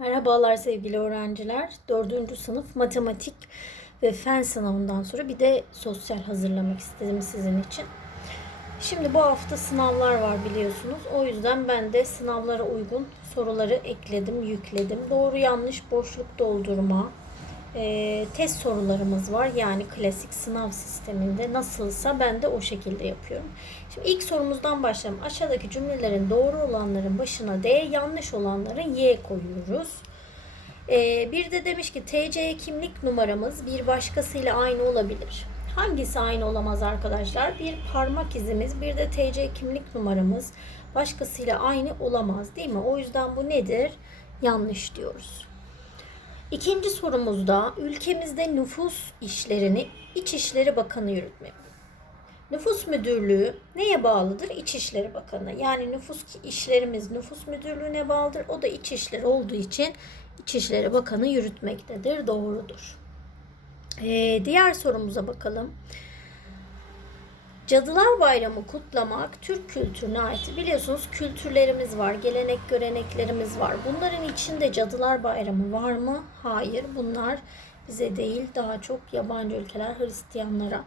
Merhabalar sevgili öğrenciler. Dördüncü sınıf matematik ve fen sınavından sonra bir de sosyal hazırlamak istedim sizin için. Şimdi bu hafta sınavlar var biliyorsunuz. O yüzden ben de sınavlara uygun soruları ekledim, yükledim. Doğru yanlış boşluk doldurma, e, test sorularımız var. Yani klasik sınav sisteminde nasılsa ben de o şekilde yapıyorum. Şimdi ilk sorumuzdan başlayalım. Aşağıdaki cümlelerin doğru olanların başına D, yanlış olanların Y koyuyoruz. E, bir de demiş ki TC kimlik numaramız bir başkasıyla aynı olabilir. Hangisi aynı olamaz arkadaşlar? Bir parmak izimiz, bir de TC kimlik numaramız başkasıyla aynı olamaz değil mi? O yüzden bu nedir? Yanlış diyoruz. İkinci sorumuzda ülkemizde nüfus işlerini İçişleri Bakanı yürütmektedir. Nüfus Müdürlüğü neye bağlıdır? İçişleri Bakanı. Yani nüfus işlerimiz nüfus müdürlüğüne bağlıdır. O da İçişleri olduğu için İçişleri Bakanı yürütmektedir. Doğrudur. Ee, diğer sorumuza bakalım. Cadılar Bayramı kutlamak Türk kültürüne ait. Biliyorsunuz kültürlerimiz var, gelenek göreneklerimiz var. Bunların içinde Cadılar Bayramı var mı? Hayır. Bunlar bize değil, daha çok yabancı ülkeler, Hristiyanlara.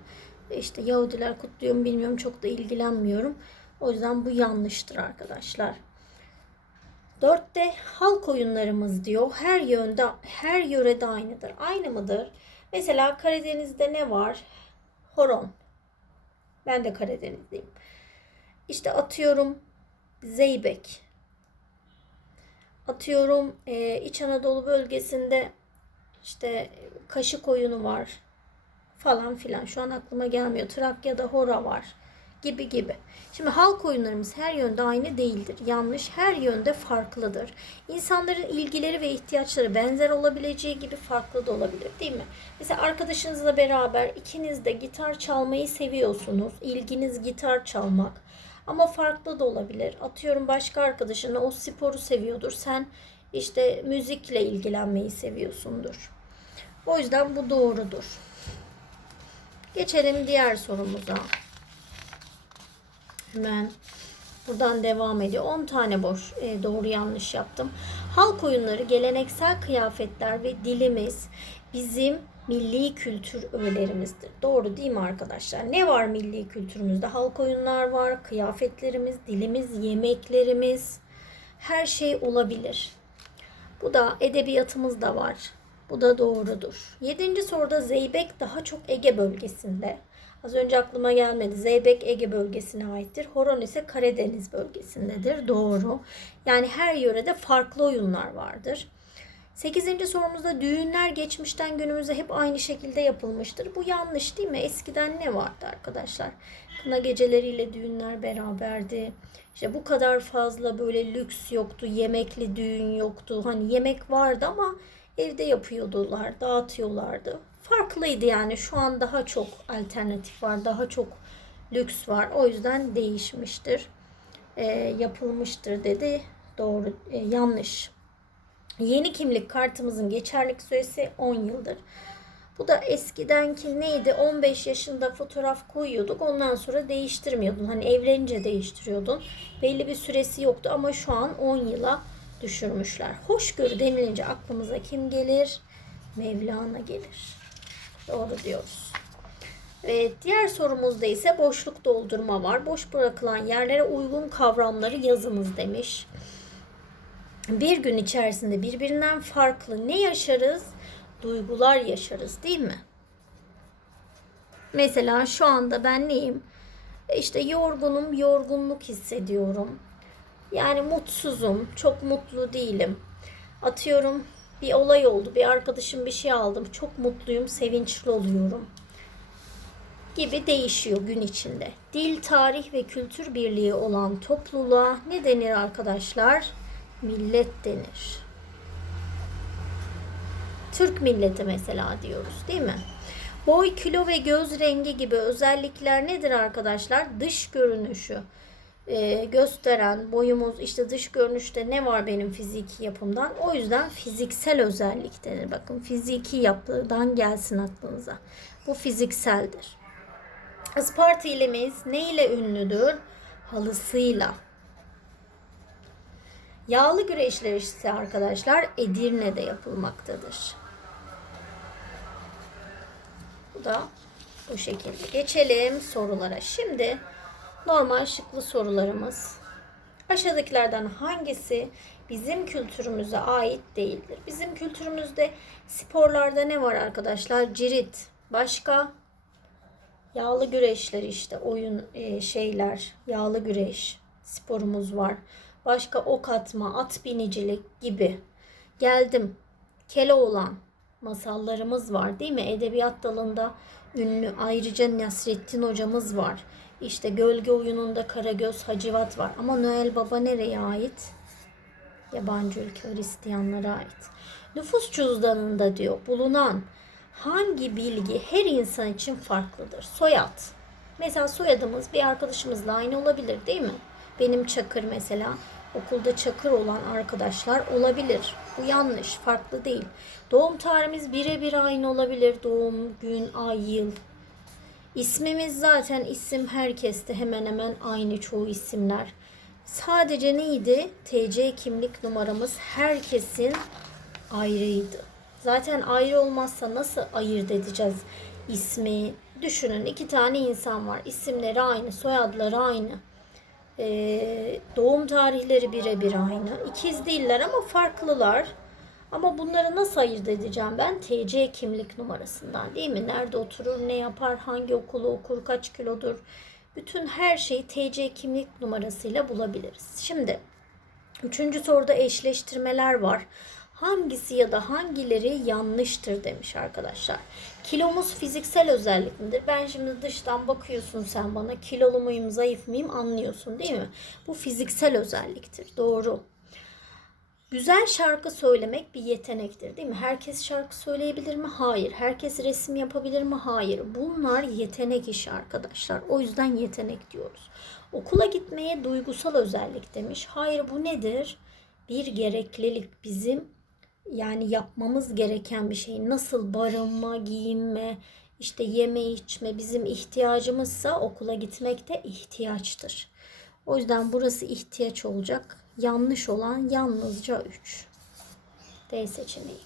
İşte Yahudiler kutluyor mu bilmiyorum, çok da ilgilenmiyorum. O yüzden bu yanlıştır arkadaşlar. Dörtte halk oyunlarımız diyor. Her yönde, her yörede aynıdır. Aynı mıdır? Mesela Karadeniz'de ne var? Horon. Ben de Karadenizliyim. İşte atıyorum Zeybek. Atıyorum e, İç Anadolu bölgesinde işte kaşık oyunu var falan filan. Şu an aklıma gelmiyor. Trakya'da hora var gibi gibi. Şimdi halk oyunlarımız her yönde aynı değildir. Yanlış her yönde farklıdır. İnsanların ilgileri ve ihtiyaçları benzer olabileceği gibi farklı da olabilir değil mi? Mesela arkadaşınızla beraber ikiniz de gitar çalmayı seviyorsunuz. İlginiz gitar çalmak. Ama farklı da olabilir. Atıyorum başka arkadaşın o sporu seviyordur. Sen işte müzikle ilgilenmeyi seviyorsundur. O yüzden bu doğrudur. Geçelim diğer sorumuza. Hemen buradan devam ediyor. 10 tane boş e, doğru yanlış yaptım. Halk oyunları, geleneksel kıyafetler ve dilimiz bizim milli kültür öğelerimizdir. Doğru değil mi arkadaşlar? Ne var milli kültürümüzde? Halk oyunlar var, kıyafetlerimiz, dilimiz, yemeklerimiz her şey olabilir. Bu da edebiyatımız da var. Bu da doğrudur. Yedinci soruda Zeybek daha çok Ege bölgesinde. Az önce aklıma gelmedi. Zeybek Ege bölgesine aittir. Horon ise Karadeniz bölgesindedir. Doğru. Yani her yörede farklı oyunlar vardır. Sekizinci sorumuzda düğünler geçmişten günümüze hep aynı şekilde yapılmıştır. Bu yanlış değil mi? Eskiden ne vardı arkadaşlar? Kına geceleriyle düğünler beraberdi. İşte bu kadar fazla böyle lüks yoktu. Yemekli düğün yoktu. Hani yemek vardı ama evde yapıyordular, dağıtıyorlardı farklıydı yani. Şu an daha çok alternatif var, daha çok lüks var. O yüzden değişmiştir. E, yapılmıştır dedi. Doğru, e, yanlış. Yeni kimlik kartımızın geçerlik süresi 10 yıldır. Bu da eskidenki neydi? 15 yaşında fotoğraf koyuyorduk. Ondan sonra değiştirmiyordun. Hani evlenince değiştiriyordun. Belli bir süresi yoktu ama şu an 10 yıla düşürmüşler. Hoşgörü denilince aklımıza kim gelir? Mevlana gelir. Doğru diyoruz. Ve diğer sorumuzda ise boşluk doldurma var. Boş bırakılan yerlere uygun kavramları yazınız demiş. Bir gün içerisinde birbirinden farklı ne yaşarız? Duygular yaşarız değil mi? Mesela şu anda ben neyim? İşte yorgunum, yorgunluk hissediyorum. Yani mutsuzum, çok mutlu değilim. Atıyorum bir olay oldu. Bir arkadaşım bir şey aldım. Çok mutluyum, sevinçli oluyorum. Gibi değişiyor gün içinde. Dil, tarih ve kültür birliği olan topluluğa ne denir arkadaşlar? Millet denir. Türk milleti mesela diyoruz değil mi? Boy, kilo ve göz rengi gibi özellikler nedir arkadaşlar? Dış görünüşü e, gösteren boyumuz işte dış görünüşte ne var benim fiziki yapımdan o yüzden fiziksel özellik denir. Bakın fiziki yapıdan gelsin aklınıza. Bu fizikseldir. Isparta ilimiz ne ile ünlüdür? Halısıyla. Yağlı güreşler ise arkadaşlar Edirne'de yapılmaktadır. Bu da bu şekilde. Geçelim sorulara. Şimdi normal şıklı sorularımız. Aşağıdakilerden hangisi bizim kültürümüze ait değildir? Bizim kültürümüzde sporlarda ne var arkadaşlar? Cirit. Başka? Yağlı güreşler işte oyun e, şeyler, yağlı güreş sporumuz var. Başka ok atma, at binicilik gibi. Geldim. Keloğlan masallarımız var değil mi? Edebiyat dalında ünlü ayrıca Nasrettin hocamız var. İşte gölge oyununda Karagöz Hacivat var. Ama Noel Baba nereye ait? Yabancı ülke Hristiyanlara ait. Nüfus cüzdanında diyor bulunan hangi bilgi her insan için farklıdır? Soyad. Mesela soyadımız bir arkadaşımızla aynı olabilir değil mi? Benim Çakır mesela okulda Çakır olan arkadaşlar olabilir. Bu yanlış, farklı değil. Doğum tarihimiz birebir aynı olabilir. Doğum, gün, ay, yıl. İsmimiz zaten isim herkeste hemen hemen aynı çoğu isimler. Sadece neydi? TC kimlik numaramız herkesin ayrıydı. Zaten ayrı olmazsa nasıl ayırt edeceğiz ismi? Düşünün iki tane insan var. İsimleri aynı, soyadları aynı. Ee, doğum tarihleri birebir aynı. İkiz değiller ama farklılar. Ama bunları nasıl ayırt edeceğim ben? TC kimlik numarasından değil mi? Nerede oturur, ne yapar, hangi okulu okur, kaç kilodur. Bütün her şeyi TC kimlik numarasıyla bulabiliriz. Şimdi üçüncü soruda eşleştirmeler var. Hangisi ya da hangileri yanlıştır demiş arkadaşlar. Kilomuz fiziksel özellik midir? Ben şimdi dıştan bakıyorsun sen bana kilolu muyum zayıf mıyım anlıyorsun değil mi? Bu fiziksel özelliktir. Doğru. Güzel şarkı söylemek bir yetenektir değil mi? Herkes şarkı söyleyebilir mi? Hayır. Herkes resim yapabilir mi? Hayır. Bunlar yetenek işi arkadaşlar. O yüzden yetenek diyoruz. Okula gitmeye duygusal özellik demiş. Hayır bu nedir? Bir gereklilik bizim yani yapmamız gereken bir şey. Nasıl barınma, giyinme, işte yeme içme bizim ihtiyacımızsa okula gitmek de ihtiyaçtır. O yüzden burası ihtiyaç olacak. Yanlış olan yalnızca 3. D seçeneği.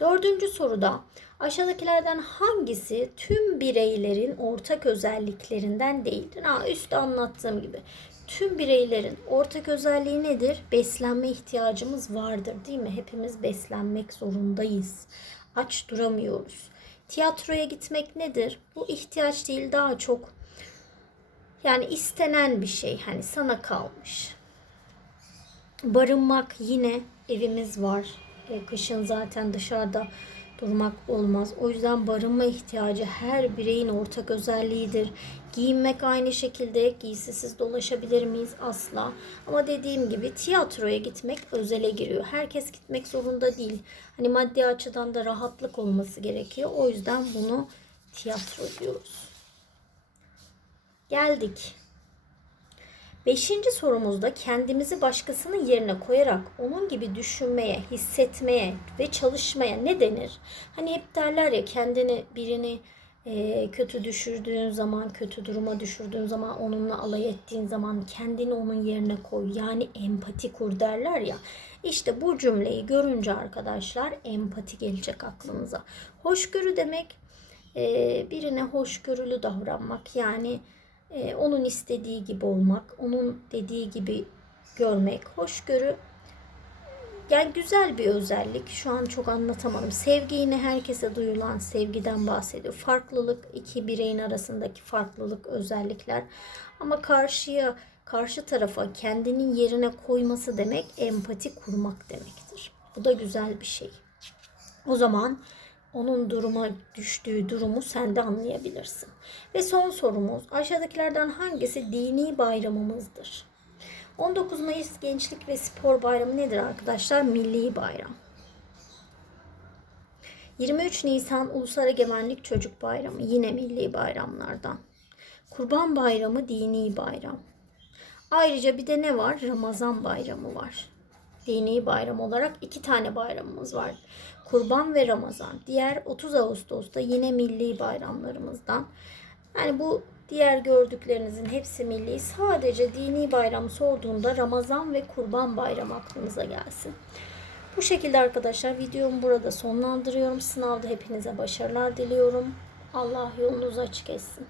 Dördüncü soruda aşağıdakilerden hangisi tüm bireylerin ortak özelliklerinden değildir? Ha, üstte anlattığım gibi tüm bireylerin ortak özelliği nedir? Beslenme ihtiyacımız vardır değil mi? Hepimiz beslenmek zorundayız. Aç duramıyoruz. Tiyatroya gitmek nedir? Bu ihtiyaç değil daha çok yani istenen bir şey. Hani sana kalmış. Barınmak yine evimiz var. E, kışın zaten dışarıda durmak olmaz. O yüzden barınma ihtiyacı her bireyin ortak özelliğidir. Giyinmek aynı şekilde giysisiz dolaşabilir miyiz? Asla. Ama dediğim gibi tiyatroya gitmek özele giriyor. Herkes gitmek zorunda değil. Hani maddi açıdan da rahatlık olması gerekiyor. O yüzden bunu tiyatro diyoruz. Geldik. Beşinci sorumuzda kendimizi başkasının yerine koyarak onun gibi düşünmeye, hissetmeye ve çalışmaya ne denir? Hani hep derler ya kendini birini e, kötü düşürdüğün zaman, kötü duruma düşürdüğün zaman, onunla alay ettiğin zaman kendini onun yerine koy. Yani empati kur derler ya. İşte bu cümleyi görünce arkadaşlar empati gelecek aklınıza. Hoşgörü demek e, birine hoşgörülü davranmak. Yani e, onun istediği gibi olmak, onun dediği gibi görmek, hoşgörü yani güzel bir özellik. Şu an çok anlatamadım. Sevgi yine herkese duyulan sevgiden bahsediyor. Farklılık, iki bireyin arasındaki farklılık, özellikler. Ama karşıya, karşı tarafa kendinin yerine koyması demek empati kurmak demektir. Bu da güzel bir şey. O zaman onun duruma düştüğü durumu sen de anlayabilirsin. Ve son sorumuz aşağıdakilerden hangisi dini bayramımızdır? 19 Mayıs Gençlik ve Spor Bayramı nedir arkadaşlar? Milli bayram. 23 Nisan Ulusal Egemenlik Çocuk Bayramı yine milli bayramlardan. Kurban Bayramı dini bayram. Ayrıca bir de ne var? Ramazan Bayramı var. Dini bayram olarak iki tane bayramımız var. Kurban ve Ramazan. Diğer 30 Ağustos'ta yine milli bayramlarımızdan. Yani bu Diğer gördüklerinizin hepsi milli. Sadece dini bayram sorduğunda Ramazan ve Kurban Bayramı aklınıza gelsin. Bu şekilde arkadaşlar videomu burada sonlandırıyorum. Sınavda hepinize başarılar diliyorum. Allah yolunuzu açık etsin.